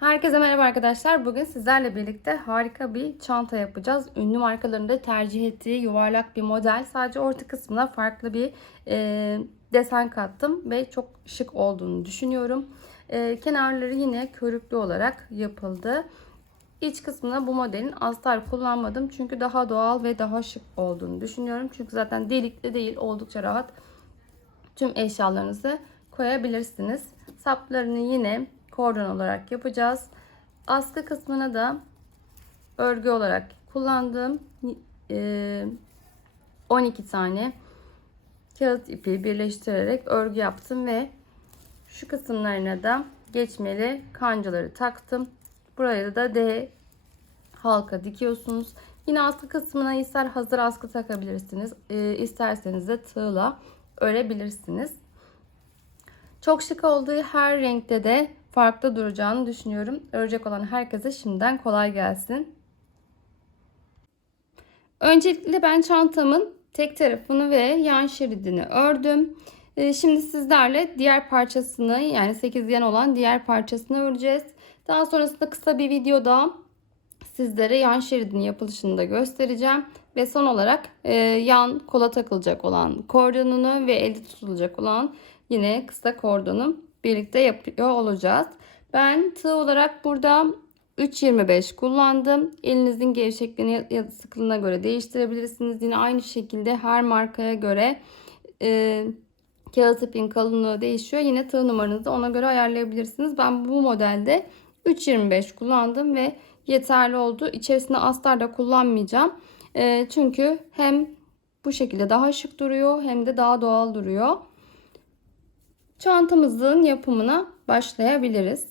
Herkese merhaba arkadaşlar. Bugün sizlerle birlikte harika bir çanta yapacağız. Ünlü markaların da tercih ettiği yuvarlak bir model. Sadece orta kısmına farklı bir e, desen kattım ve çok şık olduğunu düşünüyorum. E, kenarları yine körüklü olarak yapıldı. İç kısmına bu modelin astar kullanmadım. Çünkü daha doğal ve daha şık olduğunu düşünüyorum. Çünkü zaten delikli değil. Oldukça rahat tüm eşyalarınızı koyabilirsiniz. Saplarını yine kordon olarak yapacağız. Askı kısmına da örgü olarak kullandığım 12 tane kağıt ipi birleştirerek örgü yaptım ve şu kısımlarına da geçmeli kancaları taktım. Buraya da D halka dikiyorsunuz. Yine askı kısmına ister hazır askı takabilirsiniz. isterseniz de tığla örebilirsiniz. Çok şık olduğu her renkte de farklı duracağını düşünüyorum. Örecek olan herkese şimdiden kolay gelsin. Öncelikle ben çantamın tek tarafını ve yan şeridini ördüm. Ee, şimdi sizlerle diğer parçasını yani 8 yan olan diğer parçasını öreceğiz. Daha sonrasında kısa bir videoda sizlere yan şeridin yapılışını da göstereceğim. Ve son olarak e, yan kola takılacak olan kordonunu ve elde tutulacak olan yine kısa kordonu birlikte yapıyor olacağız. Ben tığ olarak burada 3.25 kullandım. Elinizin gevşekliğine ya da sıklığına göre değiştirebilirsiniz. Yine aynı şekilde her markaya göre e, kağıt ipin kalınlığı değişiyor. Yine tığ numaranızı ona göre ayarlayabilirsiniz. Ben bu modelde 3.25 kullandım ve yeterli oldu. İçerisinde astar da kullanmayacağım. E, çünkü hem bu şekilde daha şık duruyor hem de daha doğal duruyor. Çantamızın yapımına başlayabiliriz.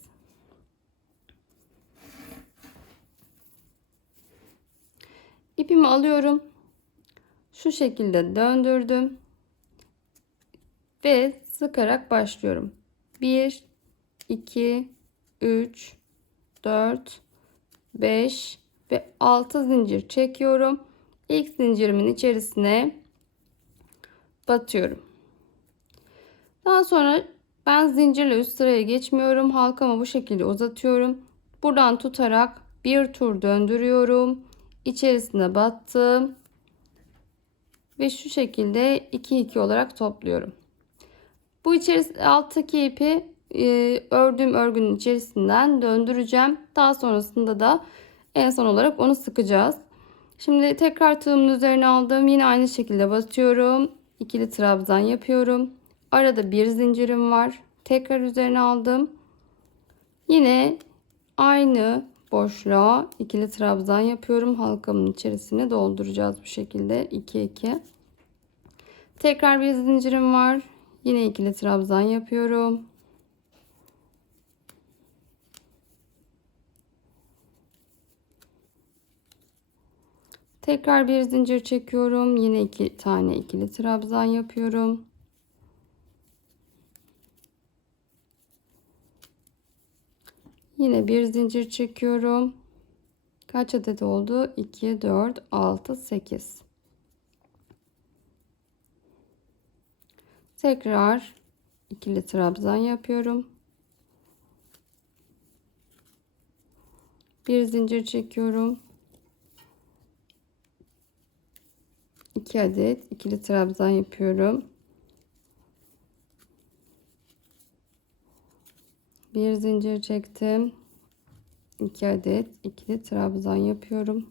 İpimi alıyorum. Şu şekilde döndürdüm. Ve sıkarak başlıyorum. 1 2 3 4 5 ve 6 zincir çekiyorum. İlk zincirimin içerisine batıyorum. Daha sonra ben zincirle üst sıraya geçmiyorum. Halkamı bu şekilde uzatıyorum. Buradan tutarak bir tur döndürüyorum. İçerisine battım. Ve şu şekilde 2 2 olarak topluyorum. Bu içerisinde alttaki ipi e, ördüğüm örgünün içerisinden döndüreceğim. Daha sonrasında da en son olarak onu sıkacağız. Şimdi tekrar tığımın üzerine aldım. Yine aynı şekilde batıyorum. İkili trabzan yapıyorum. Arada bir zincirim var. Tekrar üzerine aldım. Yine aynı boşluğa ikili trabzan yapıyorum. Halkamın içerisine dolduracağız bu şekilde 2 2. Tekrar bir zincirim var. Yine ikili trabzan yapıyorum. Tekrar bir zincir çekiyorum. Yine iki tane ikili trabzan yapıyorum. Yine bir zincir çekiyorum. Kaç adet oldu? 2, 4, 6, 8. Tekrar ikili trabzan yapıyorum. Bir zincir çekiyorum. 2 adet ikili trabzan yapıyorum. Bir zincir çektim. 2 adet ikili trabzan yapıyorum.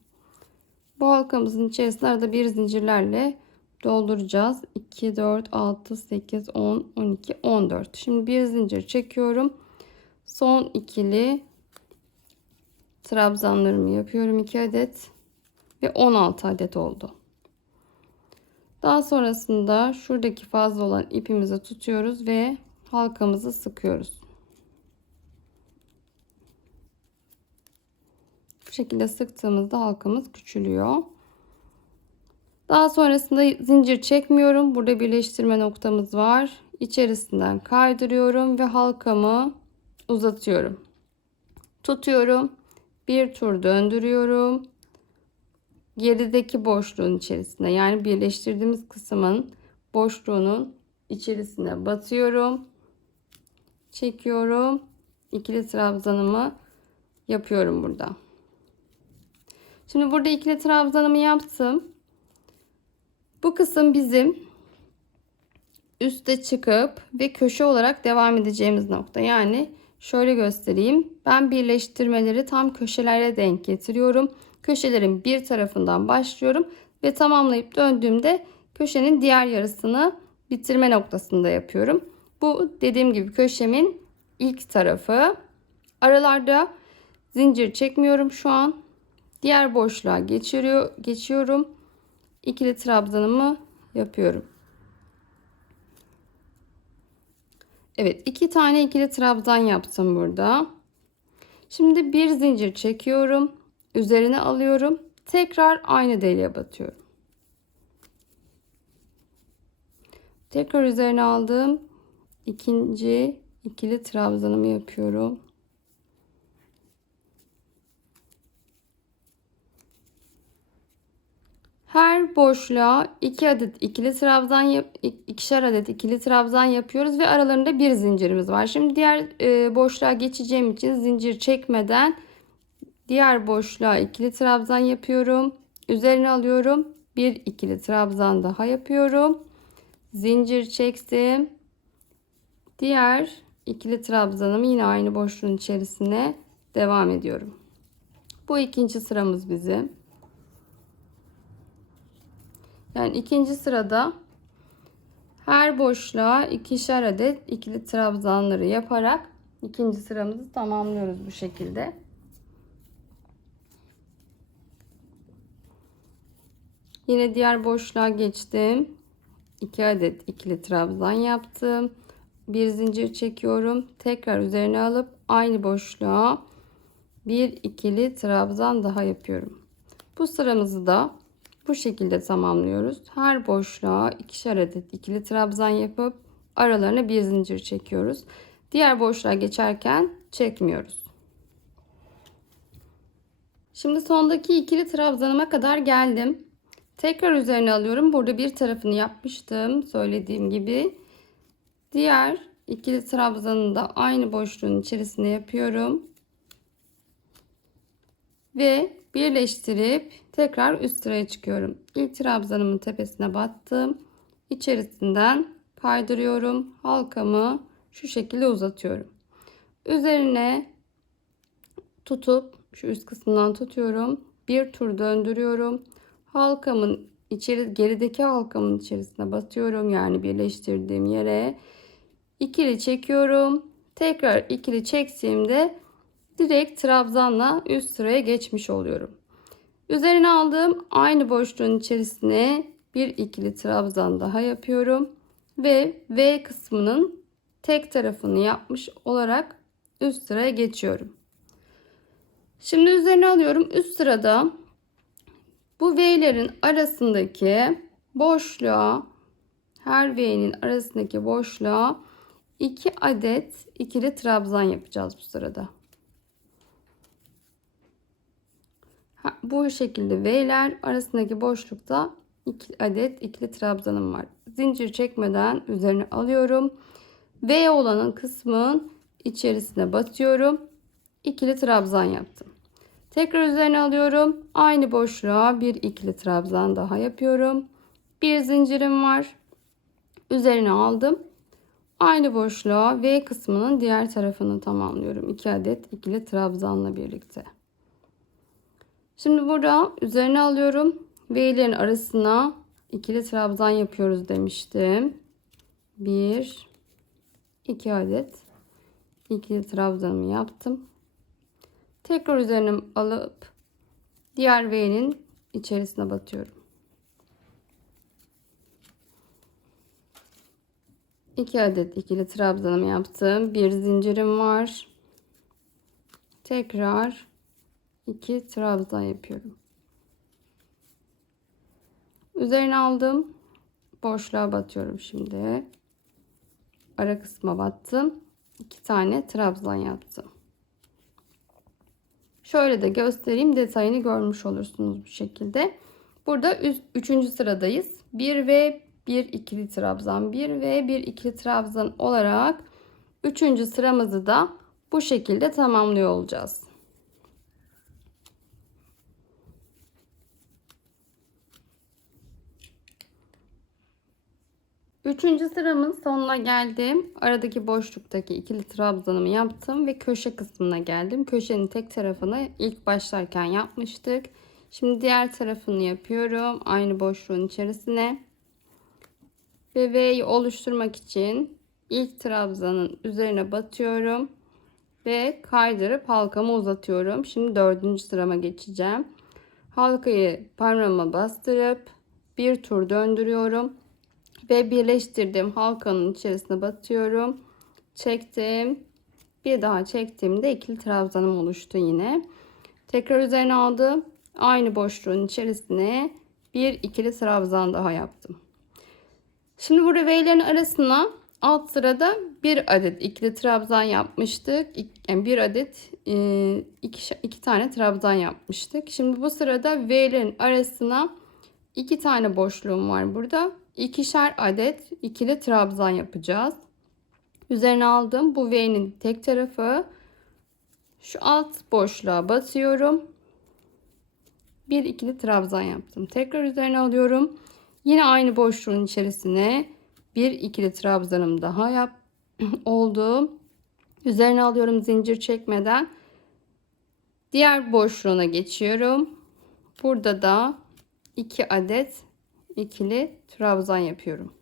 Bu halkamızın içerisinde arada bir zincirlerle dolduracağız. 2 4 6 8 10 12 14 şimdi bir zincir çekiyorum. Son ikili trabzanlarımı yapıyorum 2 adet ve 16 adet oldu. Daha sonrasında şuradaki fazla olan ipimizi tutuyoruz ve halkamızı sıkıyoruz şekilde sıktığımızda halkamız küçülüyor. Daha sonrasında zincir çekmiyorum. Burada birleştirme noktamız var. İçerisinden kaydırıyorum ve halkamı uzatıyorum. Tutuyorum. Bir tur döndürüyorum. Gerideki boşluğun içerisine yani birleştirdiğimiz kısmın boşluğunun içerisine batıyorum. Çekiyorum. İkili trabzanımı yapıyorum burada. Şimdi burada ikili trabzanımı yaptım. Bu kısım bizim üste çıkıp ve köşe olarak devam edeceğimiz nokta. Yani şöyle göstereyim. Ben birleştirmeleri tam köşelere denk getiriyorum. Köşelerin bir tarafından başlıyorum ve tamamlayıp döndüğümde köşenin diğer yarısını bitirme noktasında yapıyorum. Bu dediğim gibi köşemin ilk tarafı. Aralarda zincir çekmiyorum şu an. Diğer boşluğa geçiriyor, geçiyorum. İkili trabzanımı yapıyorum. Evet iki tane ikili trabzan yaptım burada. Şimdi bir zincir çekiyorum. Üzerine alıyorum. Tekrar aynı deliğe batıyorum. Tekrar üzerine aldım. İkinci ikili trabzanımı yapıyorum. Her boşluğa 2 adet ikili trabzan yap, ikişer adet ikili trabzan yapıyoruz ve aralarında bir zincirimiz var. Şimdi diğer e, boşluğa geçeceğim için zincir çekmeden diğer boşluğa ikili trabzan yapıyorum. Üzerine alıyorum. Bir ikili trabzan daha yapıyorum. Zincir çektim. Diğer ikili trabzanımı yine aynı boşluğun içerisine devam ediyorum. Bu ikinci sıramız bizim. Yani ikinci sırada her boşluğa ikişer adet ikili trabzanları yaparak ikinci sıramızı tamamlıyoruz bu şekilde. Yine diğer boşluğa geçtim. 2 adet ikili trabzan yaptım. Bir zincir çekiyorum. Tekrar üzerine alıp aynı boşluğa bir ikili trabzan daha yapıyorum. Bu sıramızı da bu şekilde tamamlıyoruz. Her boşluğa ikişer adet ikili trabzan yapıp aralarına bir zincir çekiyoruz. Diğer boşluğa geçerken çekmiyoruz. Şimdi sondaki ikili trabzanıma kadar geldim. Tekrar üzerine alıyorum. Burada bir tarafını yapmıştım. Söylediğim gibi. Diğer ikili trabzanı da aynı boşluğun içerisine yapıyorum. Ve birleştirip tekrar üst sıraya çıkıyorum. İlk trabzanımın tepesine battım. İçerisinden kaydırıyorum. Halkamı şu şekilde uzatıyorum. Üzerine tutup şu üst kısmından tutuyorum. Bir tur döndürüyorum. Halkamın içeri gerideki halkamın içerisine batıyorum. Yani birleştirdiğim yere ikili çekiyorum. Tekrar ikili çektiğimde direkt trabzanla üst sıraya geçmiş oluyorum. Üzerine aldığım aynı boşluğun içerisine bir ikili trabzan daha yapıyorum ve V kısmının tek tarafını yapmış olarak üst sıraya geçiyorum. Şimdi üzerine alıyorum. Üst sırada bu V'lerin arasındaki boşluğa her V'nin arasındaki boşluğa 2 adet ikili trabzan yapacağız bu sırada. Bu şekilde V'ler arasındaki boşlukta 2 adet ikili trabzanım var. Zincir çekmeden üzerine alıyorum. V olanın kısmın içerisine batıyorum. İkili trabzan yaptım. Tekrar üzerine alıyorum. Aynı boşluğa bir ikili trabzan daha yapıyorum. Bir zincirim var. Üzerine aldım. Aynı boşluğa V kısmının diğer tarafını tamamlıyorum. 2 adet ikili trabzanla birlikte. Şimdi burada üzerine alıyorum. V'lerin arasına ikili trabzan yapıyoruz demiştim. 1 2 adet ikili trabzanımı yaptım. Tekrar üzerine alıp diğer V'nin içerisine batıyorum. 2 adet ikili trabzanımı yaptım. Bir zincirim var. Tekrar 2 trabzan yapıyorum. Üzerine aldım. Boşluğa batıyorum şimdi. Ara kısma battım. 2 tane trabzan yaptım. Şöyle de göstereyim detayını görmüş olursunuz bu şekilde. Burada 3. sıradayız. 1 ve 1 ikili trabzan, 1 ve 1 ikili trabzan olarak 3. sıramızı da bu şekilde tamamlıyor olacağız. Üçüncü sıramın sonuna geldim. Aradaki boşluktaki ikili trabzanımı yaptım ve köşe kısmına geldim. Köşenin tek tarafını ilk başlarken yapmıştık. Şimdi diğer tarafını yapıyorum. Aynı boşluğun içerisine. Ve V'yi oluşturmak için ilk trabzanın üzerine batıyorum. Ve kaydırıp halkamı uzatıyorum. Şimdi dördüncü sırama geçeceğim. Halkayı parmağıma bastırıp bir tur döndürüyorum ve birleştirdim halkanın içerisine batıyorum. Çektim. Bir daha çektiğimde ikili trabzanım oluştu yine. Tekrar üzerine aldım. Aynı boşluğun içerisine bir ikili trabzan daha yaptım. Şimdi bu reveylerin arasına alt sırada bir adet ikili trabzan yapmıştık. Yani bir adet e, iki, iki tane trabzan yapmıştık. Şimdi bu sırada V'lerin arasına iki tane boşluğum var burada ikişer adet ikili trabzan yapacağız. Üzerine aldım. Bu V'nin tek tarafı. Şu alt boşluğa batıyorum. Bir ikili trabzan yaptım. Tekrar üzerine alıyorum. Yine aynı boşluğun içerisine bir ikili trabzanım daha yap oldu. Üzerine alıyorum zincir çekmeden. Diğer boşluğuna geçiyorum. Burada da iki adet ikili trabzan yapıyorum.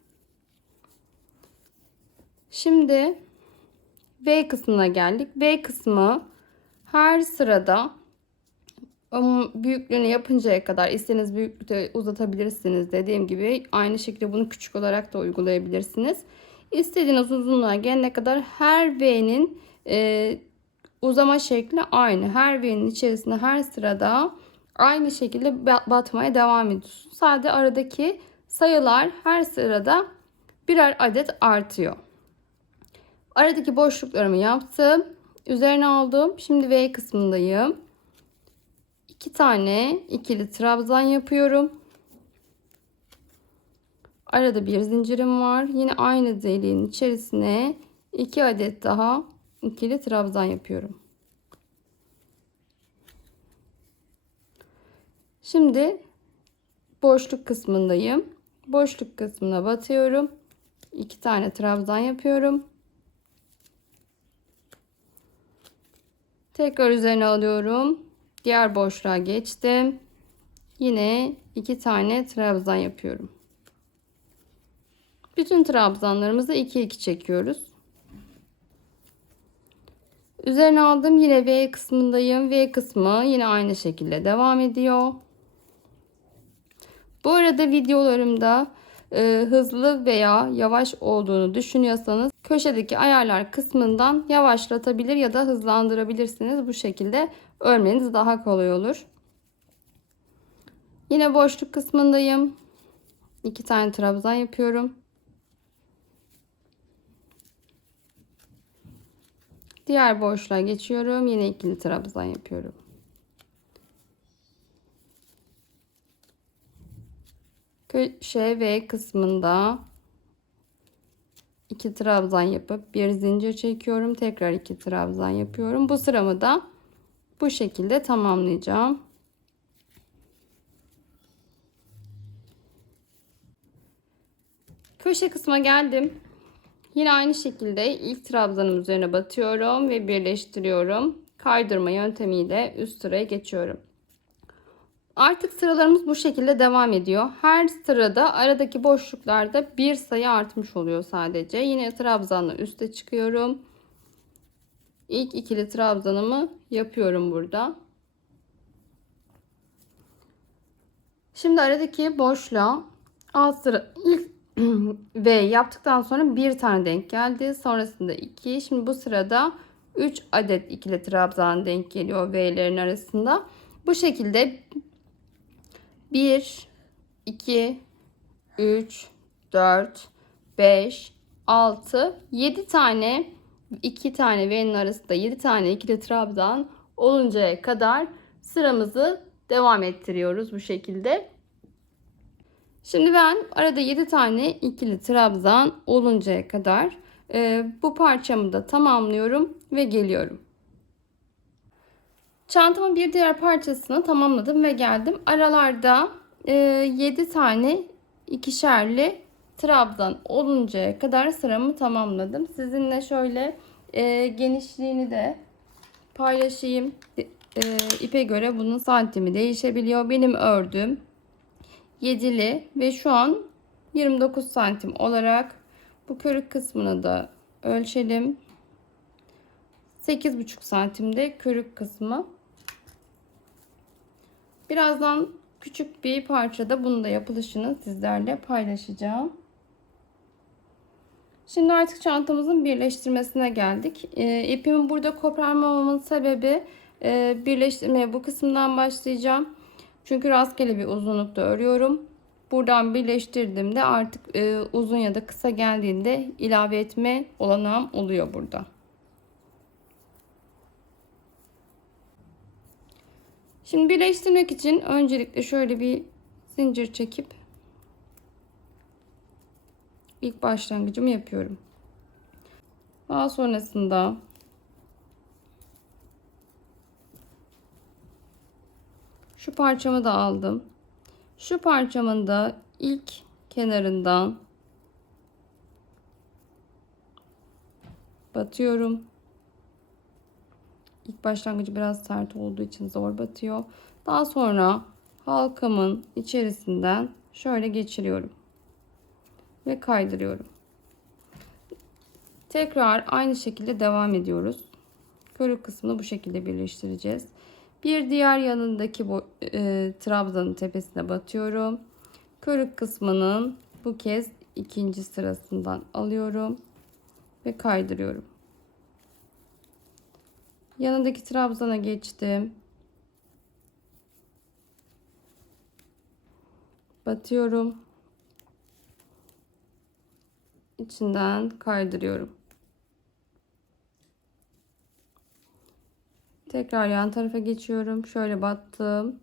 Şimdi V kısmına geldik. V kısmı her sırada büyüklüğünü yapıncaya kadar istediğiniz büyüklükte uzatabilirsiniz. Dediğim gibi aynı şekilde bunu küçük olarak da uygulayabilirsiniz. İstediğiniz uzunluğa gelene kadar her V'nin e, uzama şekli aynı. Her V'nin içerisinde her sırada aynı şekilde batmaya devam ediyorsun. Sadece aradaki sayılar her sırada birer adet artıyor. Aradaki boşluklarımı yaptım. Üzerine aldım. Şimdi V kısmındayım. İki tane ikili trabzan yapıyorum. Arada bir zincirim var. Yine aynı deliğin içerisine iki adet daha ikili trabzan yapıyorum. Şimdi boşluk kısmındayım. Boşluk kısmına batıyorum. İki tane trabzan yapıyorum. Tekrar üzerine alıyorum. Diğer boşluğa geçtim. Yine iki tane trabzan yapıyorum. Bütün trabzanlarımızı 2 2 çekiyoruz. Üzerine aldım. Yine V kısmındayım. V kısmı yine aynı şekilde devam ediyor. Bu arada videolarımda e, hızlı veya yavaş olduğunu düşünüyorsanız köşedeki ayarlar kısmından yavaşlatabilir ya da hızlandırabilirsiniz. Bu şekilde örmeniz daha kolay olur. Yine boşluk kısmındayım. İki tane trabzan yapıyorum. Diğer boşluğa geçiyorum. Yine ikili trabzan yapıyorum. Köşe V kısmında iki trabzan yapıp bir zincir çekiyorum. Tekrar iki trabzan yapıyorum. Bu sıramı da bu şekilde tamamlayacağım. Köşe kısma geldim. Yine aynı şekilde ilk trabzanın üzerine batıyorum ve birleştiriyorum. Kaydırma yöntemiyle üst sıraya geçiyorum. Artık sıralarımız bu şekilde devam ediyor. Her sırada aradaki boşluklarda bir sayı artmış oluyor sadece. Yine trabzanla üste çıkıyorum. İlk ikili trabzanımı yapıyorum burada. Şimdi aradaki boşluğa alt sıra ilk V yaptıktan sonra bir tane denk geldi. Sonrasında 2. Şimdi bu sırada 3 adet ikili trabzan denk geliyor V'lerin arasında. Bu şekilde 1, 2, 3, 4, 5, 6, 7 tane 2 tane V'nin arasında 7 tane ikili trabzan oluncaya kadar sıramızı devam ettiriyoruz bu şekilde. Şimdi ben arada 7 tane ikili trabzan oluncaya kadar e, bu parçamı da tamamlıyorum ve geliyorum. Çantamın bir diğer parçasını tamamladım ve geldim. Aralarda e, 7 tane ikişerli trabzan oluncaya kadar sıramı tamamladım. Sizinle şöyle e, genişliğini de paylaşayım. E, ipe göre bunun santimi değişebiliyor. Benim ördüğüm 7'li ve şu an 29 santim olarak bu körük kısmını da ölçelim. 8,5 santimde körük kısmı. Birazdan küçük bir parçada bunun da yapılışını sizlerle paylaşacağım. Şimdi artık çantamızın birleştirmesine geldik. E, burada koparmamamın sebebi e, birleştirmeye bu kısımdan başlayacağım. Çünkü rastgele bir uzunlukta örüyorum. Buradan birleştirdiğimde artık e, uzun ya da kısa geldiğinde ilave etme olanağım oluyor burada. Şimdi birleştirmek için öncelikle şöyle bir zincir çekip ilk başlangıcımı yapıyorum. Daha sonrasında şu parçamı da aldım. Şu parçamın da ilk kenarından batıyorum. İlk başlangıcı biraz sert olduğu için zor batıyor. Daha sonra halkamın içerisinden şöyle geçiriyorum. Ve kaydırıyorum. Tekrar aynı şekilde devam ediyoruz. Körük kısmını bu şekilde birleştireceğiz. Bir diğer yanındaki bu e, trabzanın tepesine batıyorum. Körük kısmının bu kez ikinci sırasından alıyorum ve kaydırıyorum. Yanındaki trabzana geçtim. Batıyorum. İçinden kaydırıyorum. Tekrar yan tarafa geçiyorum. Şöyle battım.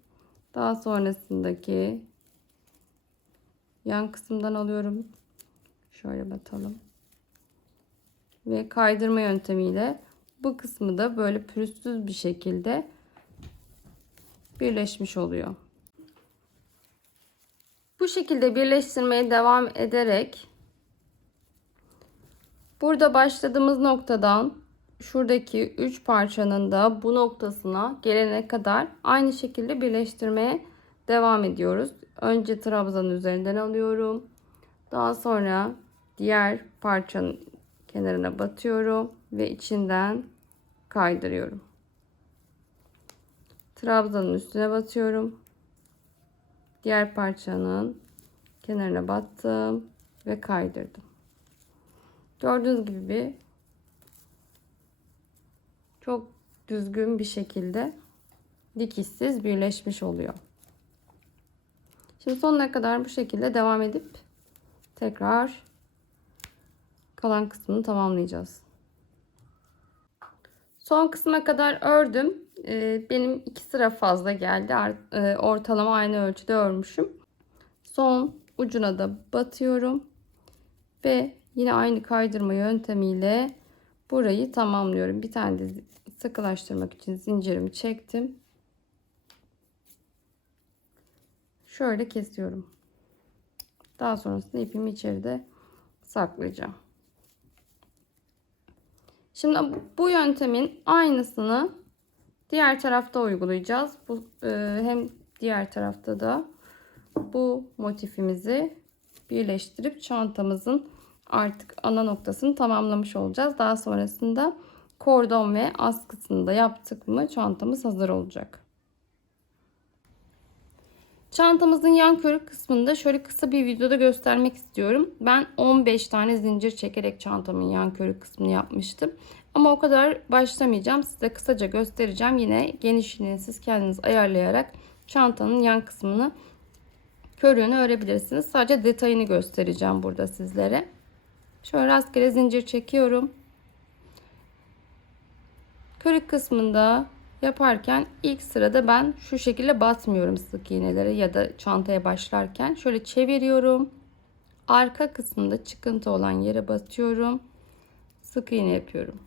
Daha sonrasındaki yan kısımdan alıyorum. Şöyle batalım. Ve kaydırma yöntemiyle bu kısmı da böyle pürüzsüz bir şekilde birleşmiş oluyor. Bu şekilde birleştirmeye devam ederek burada başladığımız noktadan şuradaki 3 parçanın da bu noktasına gelene kadar aynı şekilde birleştirmeye devam ediyoruz. Önce trabzanın üzerinden alıyorum. Daha sonra diğer parçanın kenarına batıyorum ve içinden kaydırıyorum. Trabzanın üstüne batıyorum. Diğer parçanın kenarına battım ve kaydırdım. Gördüğünüz gibi bir çok düzgün bir şekilde dikişsiz birleşmiş oluyor. Şimdi sonuna kadar bu şekilde devam edip tekrar kalan kısmını tamamlayacağız. Son kısma kadar ördüm. Ee, benim iki sıra fazla geldi. E, ortalama aynı ölçüde örmüşüm. Son ucuna da batıyorum. Ve yine aynı kaydırma yöntemiyle burayı tamamlıyorum. Bir tane de sıkılaştırmak için zincirimi çektim. Şöyle kesiyorum. Daha sonrasında ipimi içeride saklayacağım. Şimdi bu yöntemin aynısını diğer tarafta uygulayacağız. Bu e, hem diğer tarafta da bu motifimizi birleştirip çantamızın artık ana noktasını tamamlamış olacağız. Daha sonrasında kordon ve askısını da yaptık mı çantamız hazır olacak. Çantamızın yan körük kısmında şöyle kısa bir videoda göstermek istiyorum. Ben 15 tane zincir çekerek çantamın yan körük kısmını yapmıştım. Ama o kadar başlamayacağım. Size kısaca göstereceğim. Yine genişliğini siz kendiniz ayarlayarak çantanın yan kısmını körüğünü örebilirsiniz. Sadece detayını göstereceğim burada sizlere. Şöyle rastgele zincir çekiyorum. Körük kısmında yaparken ilk sırada ben şu şekilde batmıyorum sık iğnelere ya da çantaya başlarken. Şöyle çeviriyorum. Arka kısmında çıkıntı olan yere batıyorum. Sık iğne yapıyorum.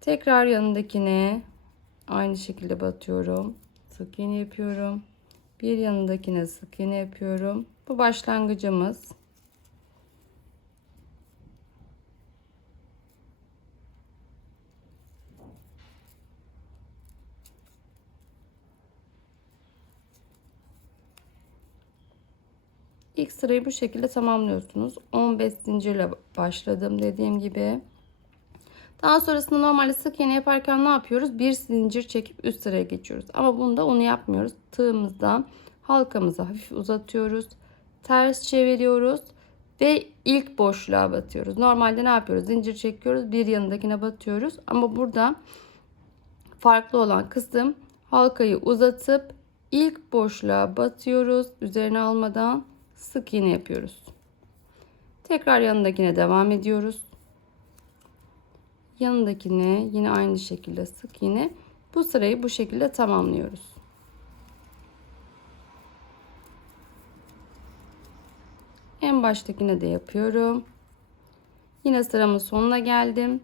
Tekrar yanındakine aynı şekilde batıyorum. Sık iğne yapıyorum. Bir yanındakine sık iğne yapıyorum. Bu başlangıcımız. İlk sırayı bu şekilde tamamlıyorsunuz. 15 zincirle başladım dediğim gibi. Daha sonrasında normalde sık iğne yaparken ne yapıyoruz? Bir zincir çekip üst sıraya geçiyoruz. Ama bunda onu yapmıyoruz. Tığımızdan halkamızı hafif uzatıyoruz. Ters çeviriyoruz ve ilk boşluğa batıyoruz. Normalde ne yapıyoruz? Zincir çekiyoruz. Bir yanındakine batıyoruz. Ama burada farklı olan kısım halkayı uzatıp ilk boşluğa batıyoruz. Üzerine almadan sık iğne yapıyoruz. Tekrar yanındakine devam ediyoruz. Yanındakine yine aynı şekilde sık iğne. Bu sırayı bu şekilde tamamlıyoruz. En baştakine de yapıyorum. Yine sıramın sonuna geldim.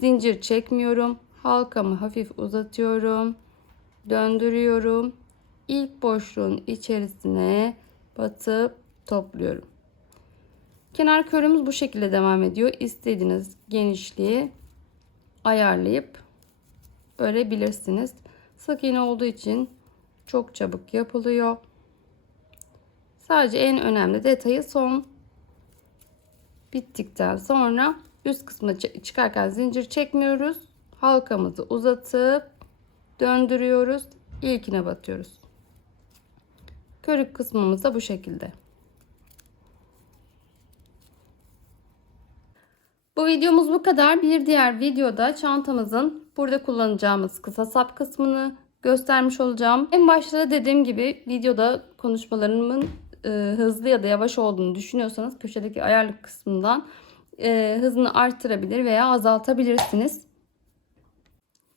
Zincir çekmiyorum. Halkamı hafif uzatıyorum. Döndürüyorum. İlk boşluğun içerisine batıp topluyorum. Kenar körümüz bu şekilde devam ediyor. İstediğiniz genişliği ayarlayıp örebilirsiniz. Sık iğne olduğu için çok çabuk yapılıyor. Sadece en önemli detayı son bittikten sonra üst kısmına çıkarken zincir çekmiyoruz. Halkamızı uzatıp döndürüyoruz. İlkine batıyoruz. Körük kısmımız da bu şekilde. Bu videomuz bu kadar. Bir diğer videoda çantamızın burada kullanacağımız kısa sap kısmını göstermiş olacağım. En başta dediğim gibi videoda konuşmalarımın e, hızlı ya da yavaş olduğunu düşünüyorsanız köşedeki ayarlık kısmından e, hızını arttırabilir veya azaltabilirsiniz.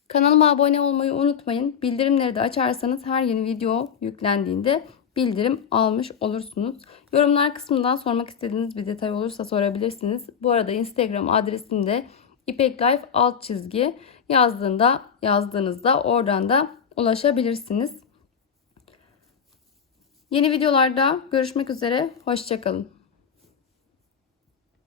Kanalıma abone olmayı unutmayın. Bildirimleri de açarsanız her yeni video yüklendiğinde bildirim almış olursunuz. Yorumlar kısmından sormak istediğiniz bir detay olursa sorabilirsiniz. Bu arada Instagram adresimde İpek Life alt çizgi yazdığında yazdığınızda oradan da ulaşabilirsiniz. Yeni videolarda görüşmek üzere. Hoşçakalın.